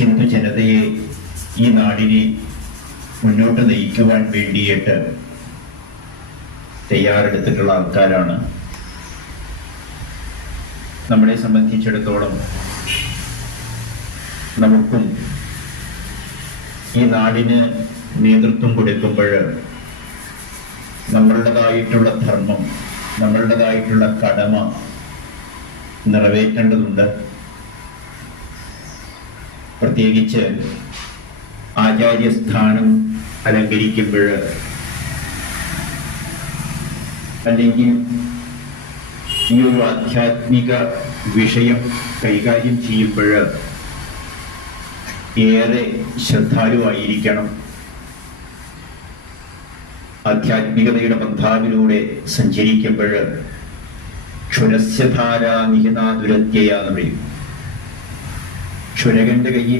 ഹിന്ദു ജനതയെ, ഈ നാടിനെ മുന്നോട്ട് നയിക്കുവാൻ വേണ്ടിയിട്ട് തയ്യാറെടുത്തിട്ടുള്ള ആൾക്കാരാണ്. നമ്മളെ സംബന്ധിച്ചിടത്തോളം നമുക്കും ഈ നാടിന് നേതൃത്വം കൊടുക്കുമ്പോൾ നമ്മളുടേതായിട്ടുള്ള ധർമ്മം, നമ്മളുടേതായിട്ടുള്ള കടമ നിറവേറ്റേണ്ടതുണ്ട്. പ്രത്യേകിച്ച് ആചാര്യസ്ഥാനം അലങ്കരിക്കുമ്പോൾ അല്ലെങ്കിൽ ഈ ഒരു ആധ്യാത്മിക വിഷയം കൈകാര്യം ചെയ്യുമ്പോൾ ഏറെ ശ്രദ്ധാലുവായിരിക്കണം. ആധ്യാത്മികതയുടെ പന്ഥാവിലൂടെ സഞ്ചരിക്കുമ്പോൾ ക്ഷുരസ്യധാരാ നിഹിതാ ദുരത്യയാന്ന് പറയും. ക്ഷുരകന്റെ കയ്യിൽ